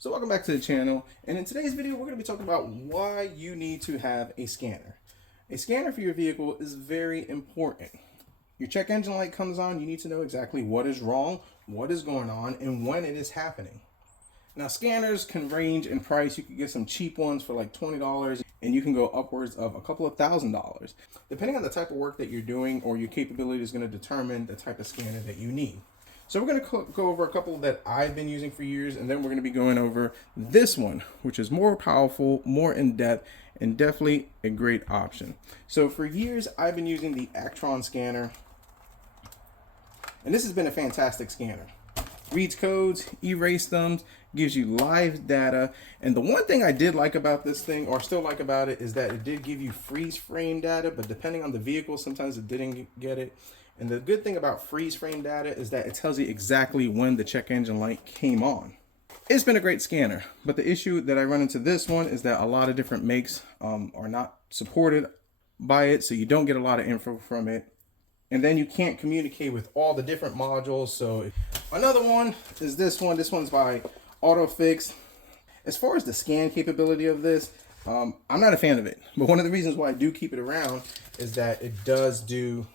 So welcome back to the channel, and in today's video we're going to be talking about why you need to have a scanner. A scanner for your vehicle is very important. Your check engine light comes on, you need to know exactly what is wrong, what is going on, and when it is happening. Now scanners can range in price. You can get some cheap ones for like $20, and you can go upwards of a couple of $1,000s. Depending on the type of work that you're doing or your capability is going to determine the type of scanner that you need. So we're going to go over a couple that I've been using for years, and then we're going to be going over this one, which is more powerful, more in-depth, and definitely a great option. So for years, I've been using the Actron scanner, and this has been a fantastic scanner. Reads codes, erase them, gives you live data, and the one thing I did like about this thing, or still like about it, is that it did give you freeze frame data, but depending on the vehicle, sometimes it didn't get it. And the good thing about freeze frame data is that it tells you exactly when the check engine light came on. It's been a great scanner, but the issue that I run into this one is that a lot of different makes are not supported by it, so you don't get a lot of info from it. And then you can't communicate with all the different modules. So another one is this one. This one's by AutoFix. As far as the scan capability of this, I'm not a fan of it, but one of the reasons why I do keep it around is that it does do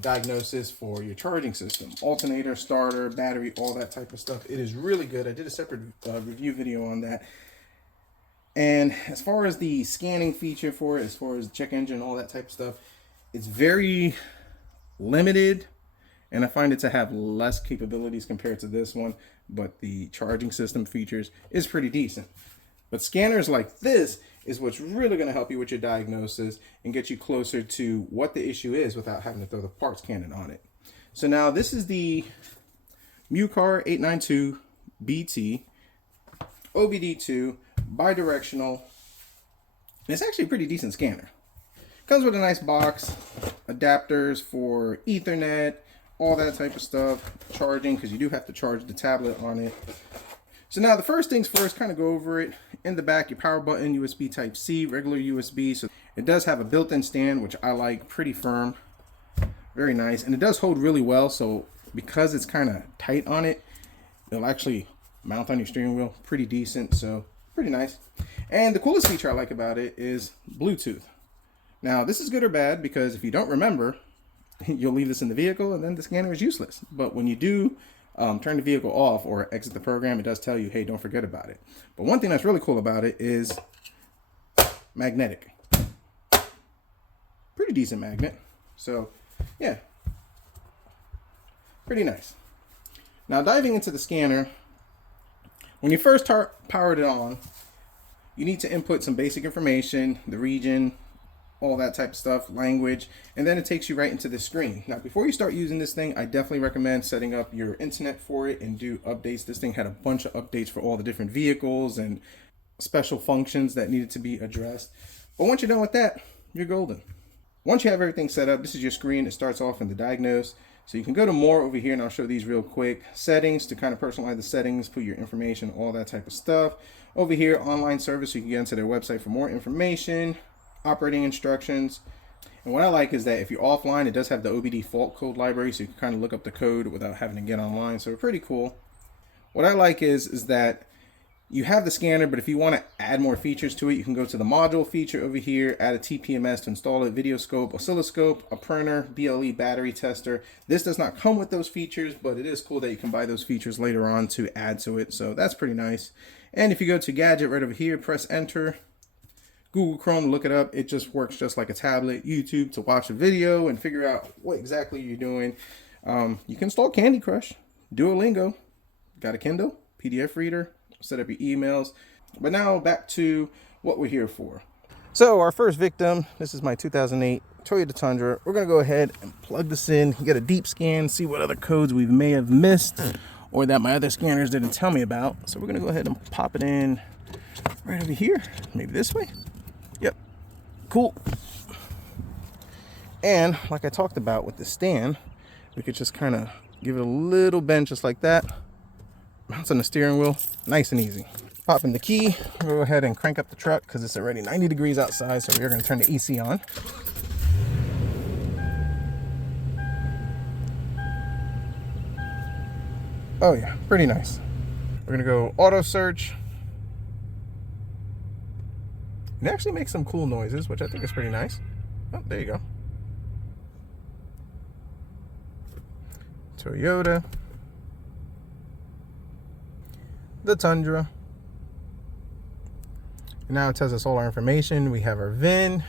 diagnosis for your charging system, alternator, starter, battery, all that type of stuff. It is really good. I did a separate review video on that. And as far as the scanning feature for it, as far as check engine, all that type of stuff, it's very limited, and I find it to have less capabilities compared to this one, but the charging system features is pretty decent. But scanners like this is what's really going to help you with your diagnosis and get you closer to what the issue is without having to throw the parts cannon on it. So now this is the Mucar 892BT OBD2 bidirectional. It's actually a pretty decent scanner. Comes with a nice box, adapters for Ethernet, all that type of stuff, charging, because you do have to charge the tablet on it. So now the first things first, kind of go over it. In the back, your power button, USB Type-C, regular USB. So it does have a built-in stand, which I like, pretty firm, very nice. And it does hold really well, so because it's kind of tight on it, it'll actually mount on your steering wheel, pretty decent, so pretty nice. And the coolest feature I like about it is Bluetooth. Now this is good or bad, because if you don't remember, you'll leave this in the vehicle and then the scanner is useless. But when you do turn the vehicle off or exit the program, it does tell you, hey, don't forget about it. But one thing that's really cool about it is magnetic. Pretty decent magnet. So yeah, pretty nice. Now diving into the scanner, when you first powered it on, you need to input some basic information, the region, all that type of stuff, language, and then it takes you right into the screen. Now, before you start using this thing, I definitely recommend setting up your internet for it and do updates. This thing had a bunch of updates for all the different vehicles and special functions that needed to be addressed. But once you're done with that, you're golden. Once you have everything set up, this is your screen. It starts off in the diagnose. So you can go to more over here, and I'll show these real quick. Settings to kind of personalize the settings, put your information, all that type of stuff. Over here, online service, so you can get into their website for more information. Operating instructions. And what I like is that if you're offline, it does have the OBD fault code library, so you can kind of look up the code without having to get online. So pretty cool. What I like is that you have the scanner, but if you want to add more features to it, you can go to the module feature over here, add a TPMS to install it, video scope, oscilloscope, a printer, BLE battery tester. This does not come with those features, but it is cool that you can buy those features later on to add to it. So that's pretty nice. And if you go to gadget right over here, press enter. Google Chrome, look it up. It just works just like a tablet. YouTube to watch a video and figure out what exactly you're doing. You can install Candy Crush, Duolingo, got a Kindle, PDF reader, set up your emails. But now back to what we're here for. So our first victim, this is my 2008 Toyota Tundra. We're going to go ahead and plug this in, get a deep scan, see what other codes we may have missed or that my other scanners didn't tell me about. So we're going to go ahead and pop it in right over here, maybe this way. Yep, cool. And like I talked about with the stand, we could just kind of give it a little bend just like that. Mounts on the steering wheel, nice and easy. Pop in the key, we'll go ahead and crank up the truck because it's already 90 degrees outside, so we're going to turn the AC on. Oh yeah, pretty nice. We're going to go auto search, It actually makes some cool noises, which I think is pretty nice. Oh, there you go. Toyota, the Tundra. And now it tells us all our information. We have our VIN,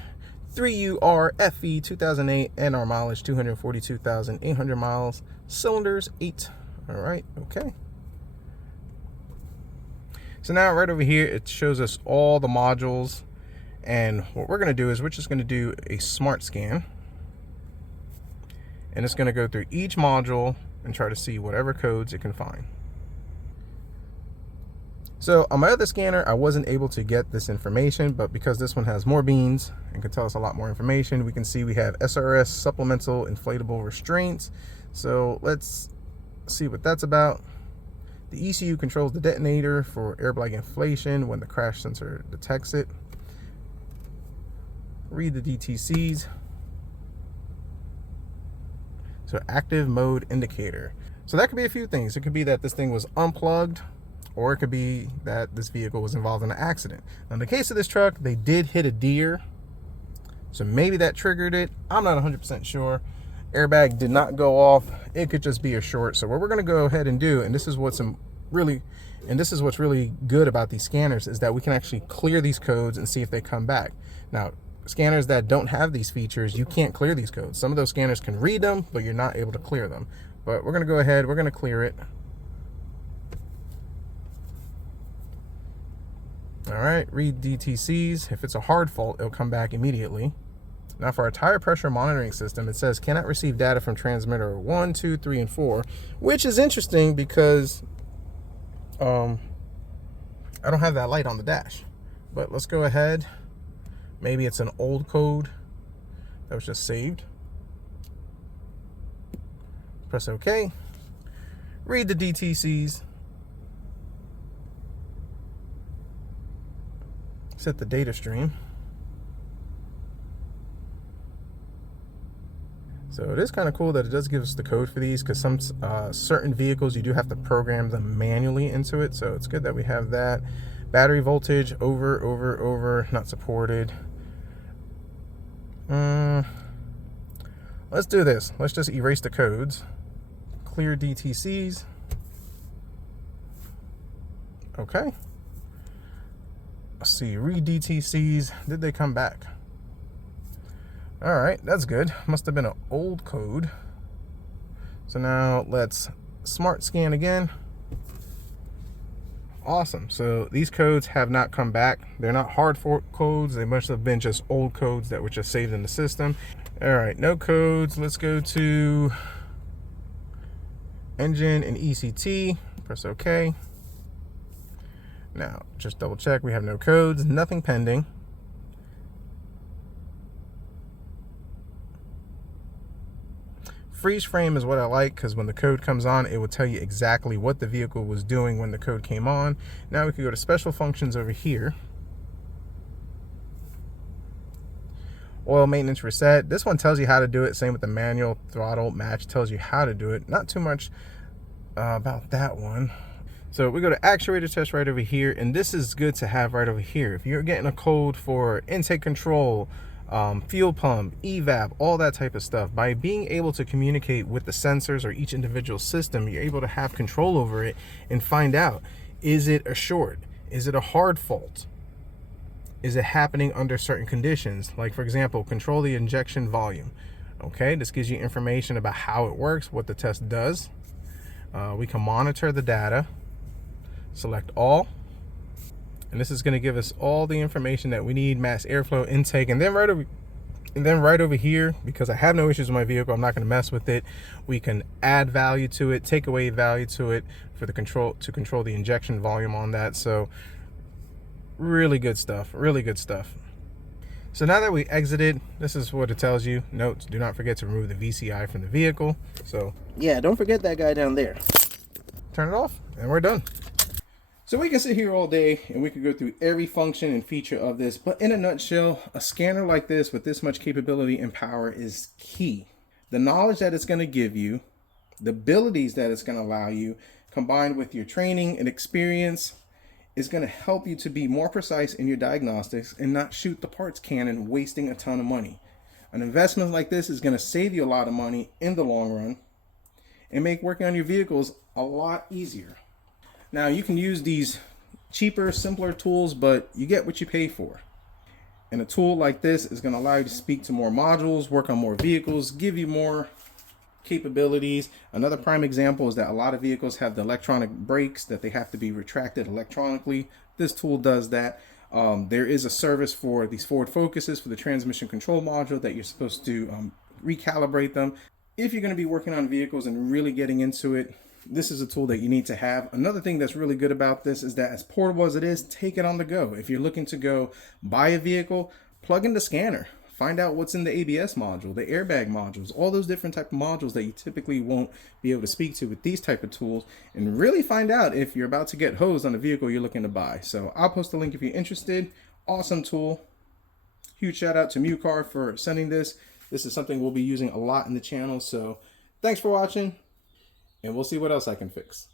3URFE 2008, and our mileage 242,800 miles. Cylinders 8. All right, okay. So now right over here, it shows us all the modules. And what we're going to do is we're just going to do a smart scan. And it's going to go through each module and try to see whatever codes it can find. So on my other scanner, I wasn't able to get this information, but because this one has more beans and can tell us a lot more information, we can see we have SRS supplemental inflatable restraints. So let's see what that's about. The ECU controls the detonator for air bag inflation when the crash sensor detects it. Read the DTCs. So active mode indicator. So that could be a few things. It could be that this thing was unplugged, or it could be that this vehicle was involved in an accident. Now, in the case of this truck, they did hit a deer, so maybe that triggered it. I'm not 100% sure. Airbag did not go off. It could just be a short. So what we're going to go ahead and do, and this is what's really good about these scanners, is that we can actually clear these codes and see if they come back. Now, scanners that don't have these features, you can't clear these codes. Some of those scanners can read them, but you're not able to clear them. But we're going to go ahead, we're going to clear it. All right, read DTCs. If it's a hard fault, it'll come back immediately. Now for our tire pressure monitoring system, it says cannot receive data from transmitter 1, 2, 3, and 4, which is interesting because I don't have that light on the dash. But let's go ahead. Maybe it's an old code that was just saved. Press OK. Read the DTCs. Set the data stream. So it is kind of cool that it does give us the code for these, because some certain vehicles you do have to program them manually into it. So it's good that we have that. Battery voltage over, not supported. Let's do this. Let's just erase the codes. Clear DTCs. Okay. Let's see, read DTCs. Did they come back? All right, that's good. Must have been an old code. So now let's smart scan again. Awesome. So these codes have not come back. They're not hard fork codes. They must have been just old codes that were just saved in the system. All right, no codes. Let's go to engine and ECT. Press OK. Now, just double check. We have no codes, nothing pending. Freeze frame is what I like, because when the code comes on, it will tell you exactly what the vehicle was doing when the code came on. Now we can go to special functions over here. Oil maintenance reset. This one tells you how to do it. Same with the manual. Throttle match tells you how to do it. Not too much about that one. So we go to actuator test right over here, and this is good to have right over here. If you're getting a code for intake control, fuel pump, evap, all that type of stuff, by being able to communicate with the sensors or each individual system, you're able to have control over it and find out, is it a short? Is it a hard fault? Is it happening under certain conditions? Like, for example, control the injection volume. Okay, this gives you information about how it works, what the test does. We can monitor the data. Select all, and this is going to give us all the information that we need: mass, airflow, intake, and then right over here, because I have no issues with my vehicle, I'm not going to mess with it. We can add value to it, take away value to it for the control the injection volume on that. So really good stuff, really good stuff. So now that we exited, this is what it tells you. Notes: do not forget to remove the VCI from the vehicle. So yeah, don't forget that guy down there. Turn it off, and we're done. So we can sit here all day and we can go through every function and feature of this, but in a nutshell, a scanner like this with this much capability and power is key. The knowledge that it's going to give you, the abilities that it's going to allow you, combined with your training and experience, is going to help you to be more precise in your diagnostics and not shoot the parts cannon, wasting a ton of money. An investment like this is going to save you a lot of money in the long run and make working on your vehicles a lot easier. Now, you can use these cheaper, simpler tools, but you get what you pay for. And a tool like this is going to allow you to speak to more modules, work on more vehicles, give you more capabilities. Another prime example is that a lot of vehicles have the electronic brakes that they have to be retracted electronically. This tool does that. There is a service for these forward focuses for the transmission control module that you're supposed to recalibrate them. If you're going to be working on vehicles and really getting into it, this is a tool that you need to have. Another thing that's really good about this is that as portable as it is, take it on the go. If you're looking to go buy a vehicle, plug in the scanner. Find out what's in the ABS module, the airbag modules, all those different type of modules that you typically won't be able to speak to with these type of tools, and really find out if you're about to get hosed on a vehicle you're looking to buy. So I'll post a link if you're interested. Awesome tool. Huge shout out to Mucar for sending this. This is something we'll be using a lot in the channel. So thanks for watching, and we'll see what else I can fix.